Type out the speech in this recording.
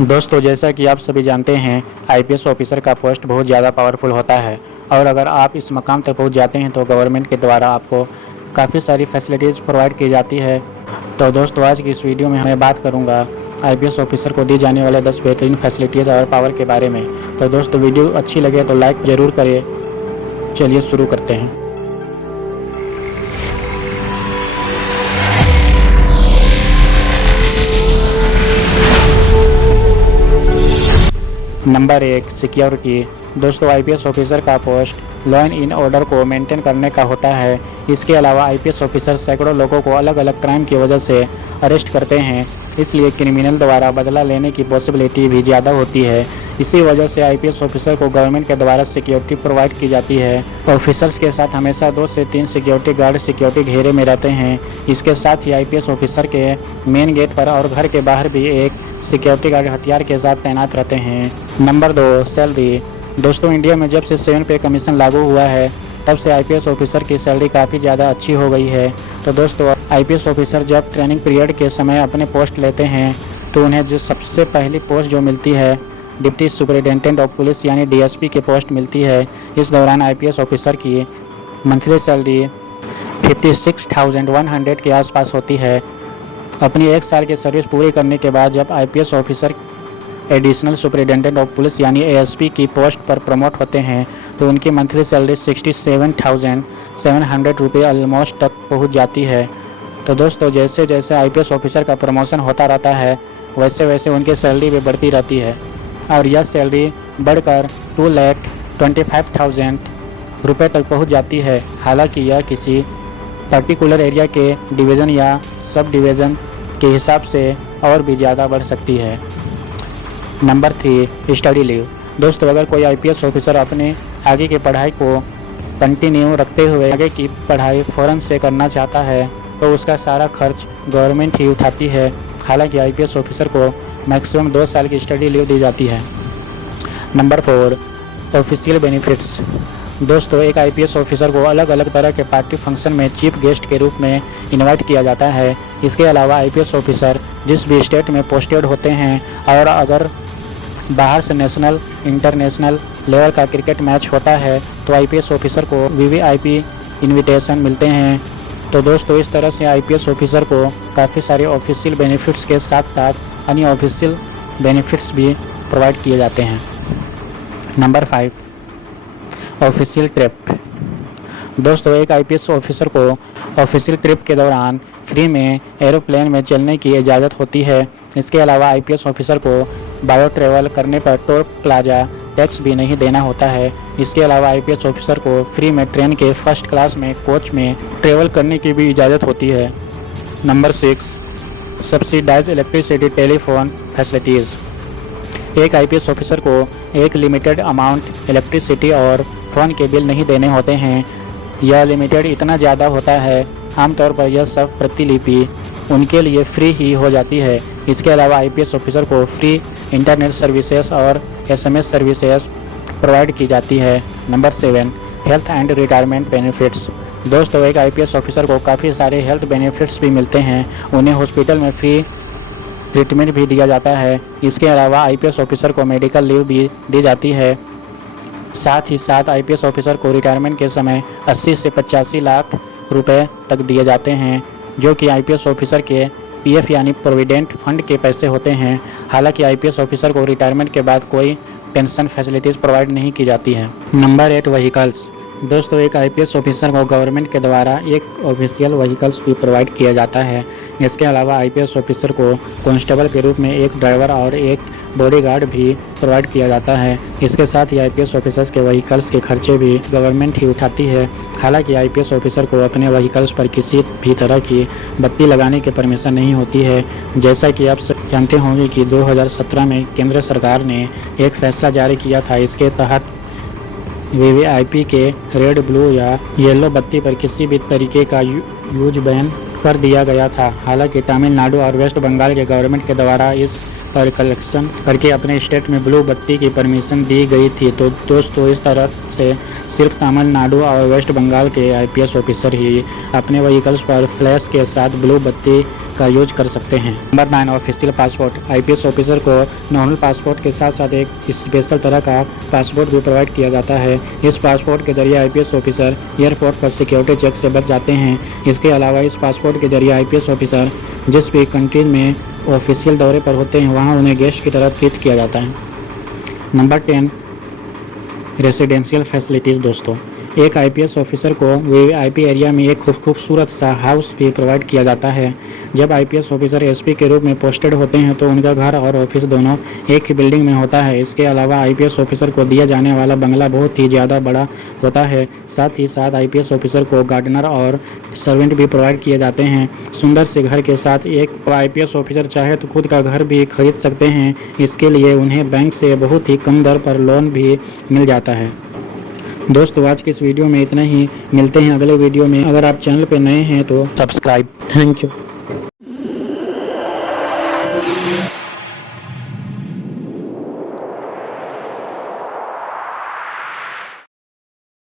दोस्तों, जैसा कि आप सभी जानते हैं, आईपीएस ऑफिसर का पोस्ट बहुत ज़्यादा पावरफुल होता है और अगर आप इस मकाम तक पहुंच जाते हैं तो गवर्नमेंट के द्वारा आपको काफ़ी सारी फैसिलिटीज़ प्रोवाइड की जाती है। तो दोस्तों, आज की इस वीडियो में मैं बात करूंगा आईपीएस ऑफिसर को दी जाने वाले 10 बेहतरीन फैसिलिटीज़ और पावर के बारे में। तो दोस्तों, वीडियो अच्छी लगे तो लाइक ज़रूर करें। चलिए शुरू करते हैं। Number 1, security. दोस्तों, आईपीएस ऑफिसर का post law and in order को मेंटेन करने का होता है। इसके अलावा आईपीएस ऑफिसर सैकड़ों लोगों को अलग अलग क्राइम की वजह से अरेस्ट करते हैं, इसलिए क्रिमिनल द्वारा बदला लेने की पॉसिबिलिटी भी ज़्यादा होती है। इसी वजह से आईपीएस ऑफिसर को गवर्नमेंट के द्वारा सिक्योरिटी प्रोवाइड की जाती है। ऑफिसर्स के साथ हमेशा 2 से 3 सिक्योरिटी गार्ड सिक्योरिटी घेरे में रहते हैं। इसके साथ ही आईपीएस ऑफिसर के मेन गेट पर और घर के बाहर भी एक सिक्योरिटी गार्ड हथियार के साथ तैनात रहते हैं। Number 2, salary. दोस्तों, इंडिया में जब से 7 पे कमीशन लागू हुआ है तब से आईपीएस ऑफिसर की सैलरी काफ़ी ज़्यादा अच्छी हो गई है। तो दोस्तों, आईपीएस ऑफिसर जब ट्रेनिंग पीरियड के समय अपने पोस्ट लेते हैं तो उन्हें जो सबसे पहली पोस्ट जो मिलती है डिप्टी सुपरिटेंडेंट ऑफ पुलिस यानी डीएसपी की पोस्ट मिलती है। इस दौरान आईपीएस ऑफिसर की मंथली सैलरी 56,100 के आसपास होती है। अपनी 1 साल की सर्विस पूरी करने के बाद जब IPS officer additional superintendent of police यानी एएसपी की पोस्ट पर प्रमोट होते हैं तो उनकी मंथली सैलरी 67,700 रुपये ऑलमोस्ट तक पहुंच जाती है। तो दोस्तों, जैसे जैसे आईपीएस ऑफिसर का प्रमोशन होता रहता है वैसे वैसे उनकी सैलरी भी बढ़ती रहती है और यह सैलरी बढ़कर 2,25,000 रुपये तक पहुंच जाती है। हालांकि यह किसी पर्टिकुलर एरिया के डिवीज़न या सब डिवीज़न के हिसाब से और भी ज़्यादा बढ़ सकती है। Number 3, study leave. दोस्तों, अगर कोई आईपीएस ऑफिसर अपने आगे की पढ़ाई को कंटिन्यू रखते हुए आगे की पढ़ाई फ़ौरन से करना चाहता है तो उसका सारा खर्च गवर्नमेंट ही उठाती है। हालांकि आईपीएस ऑफिसर को मैक्सिमम 2 साल की स्टडी लीव दी जाती है। Number 4, official benefits. दोस्तों, एक आईपीएस ऑफिसर को अलग अलग तरह के पार्टी फंक्शन में चीफ गेस्ट के रूप में इनवाइट किया जाता है। इसके अलावा आईपीएस ऑफिसर जिस भी स्टेट में पोस्टेड होते हैं और अगर बाहर से नेशनल इंटरनेशनल लेवल का क्रिकेट मैच होता है तो आईपीएस ऑफिसर को वीवीआईपी इनविटेशन मिलते हैं। तो दोस्तों, इस तरह से आईपीएस ऑफिसर को काफ़ी सारे ऑफिशियल बेनिफिट्स के साथ साथ अन्य ऑफिशियल बेनिफिट्स भी प्रोवाइड किए जाते हैं। Number 5, official trip. दोस्तों, एक आईपीएस ऑफिसर को ऑफिशियल ट्रिप के दौरान फ्री में एरोप्लेन में चलने की इजाज़त होती है। इसके अलावा आईपीएस ऑफिसर को बायो ट्रैवल करने पर टोल प्लाजा टैक्स भी नहीं देना होता है। इसके अलावा आईपीएस ऑफिसर को फ्री में ट्रेन के फर्स्ट क्लास में कोच में ट्रैवल करने की भी इजाज़त होती है। Number 6, subsidize electricity telephone facilities. एक आईपीएस ऑफिसर को एक लिमिटेड अमाउंट इलेक्ट्रिसिटी और फ़ोन के बिल नहीं देने होते हैं। यह लिमिटेड इतना ज़्यादा होता है, आमतौर पर यह सब प्रतिलिपि उनके लिए फ्री ही हो जाती है। इसके अलावा आईपीएस ऑफिसर को फ्री इंटरनेट सर्विसेज और एसएमएस सर्विसेज प्रोवाइड की जाती है। Number 7, health and retirement benefits. दोस्तों, एक आईपीएस ऑफिसर को काफ़ी सारे हेल्थ बेनिफिट्स भी मिलते हैं। उन्हें हॉस्पिटल में फ्री ट्रीटमेंट भी दिया जाता है। इसके अलावा आईपीएस ऑफिसर को मेडिकल लीव भी दी जाती है। साथ ही साथ आईपीएस ऑफिसर को रिटायरमेंट के समय 80 से 85 लाख रुपए तक दिए जाते हैं, जो कि आईपीएस ऑफिसर के पीएफ यानी प्रोविडेंट फंड के पैसे होते हैं। हालांकि आईपीएस ऑफिसर को रिटायरमेंट के बाद कोई पेंशन फैसिलिटीज़ प्रोवाइड नहीं की जाती है। Number 8, vehicles. दोस्तों, एक आईपीएस ऑफिसर को गवर्नमेंट के द्वारा एक ऑफिशियल व्हीकल्स भी प्रोवाइड किया जाता है। इसके अलावा आईपीएस ऑफिसर को कांस्टेबल के रूप में एक ड्राइवर और एक बॉडीगार्ड भी प्रोवाइड किया जाता है। इसके साथ ही आईपीएस ऑफिसर्स के व्हीकल्स के खर्चे भी गवर्नमेंट ही उठाती है। हालांकि आईपीएस ऑफिसर को अपने व्हीकल्स पर किसी भी तरह की बत्ती लगाने की परमिशन नहीं होती है। जैसा कि आप जानते होंगे कि 2017 में केंद्र सरकार ने एक फैसला जारी किया था। इसके तहत वीवीआईपी के रेड, ब्लू या येलो बत्ती पर किसी भी तरीके का यूज बैन कर दिया गया था। हालांकि तमिलनाडु और वेस्ट बंगाल के गवर्नमेंट के द्वारा इस पर कलेक्शन करके अपने स्टेट में ब्लू बत्ती की परमिशन दी गई थी। तो दोस्तों, इस तरह से सिर्फ तमिलनाडु और वेस्ट बंगाल के आईपीएस ऑफिसर ही अपने व्हीकल्स पर फ्लैश के साथ ब्लू बत्ती का यूज कर सकते हैं। Number 9 official passport. IPS officer को नॉर्मल पासपोर्ट के साथ साथ एक स्पेशल तरह का पासपोर्ट भी प्रोवाइड किया जाता है। इस पासपोर्ट के जरिए आईपीएस ऑफिसर एयरपोर्ट पर सिक्योरिटी चेक से बच जाते हैं। इसके अलावा इस पासपोर्ट के जरिए आईपीएस ऑफिसर जिस भी कंट्रीज में ऑफिशियल दौरे पर होते हैं वहाँ उन्हें गेस्ट की तरह ट्रीट किया जाता है। Number 10 residential facilities. दोस्तों, एक आईपीएस ऑफिसर को वीआईपी एरिया में एक खूबसूरत सा हाउस भी प्रोवाइड किया जाता है। जब आईपीएस ऑफिसर एसपी के रूप में पोस्टेड होते हैं तो उनका घर और ऑफिस दोनों एक ही बिल्डिंग में होता है। इसके अलावा आईपीएस ऑफिसर को दिया जाने वाला बंगला बहुत ही ज़्यादा बड़ा होता है। साथ ही साथ आईपीएस ऑफिसर को गार्डनर और सर्वेंट भी प्रोवाइड किए जाते हैं। सुंदर से घर के साथ एक आईपीएस ऑफिसर चाहे तो खुद का घर भी खरीद सकते हैं। इसके लिए उन्हें बैंक से बहुत ही कम दर पर लोन भी मिल जाता है। दोस्तों, आज की इस वीडियो में इतना ही। मिलते हैं अगले वीडियो में। अगर आप चैनल पर नए हैं तो सब्सक्राइब। Thank you.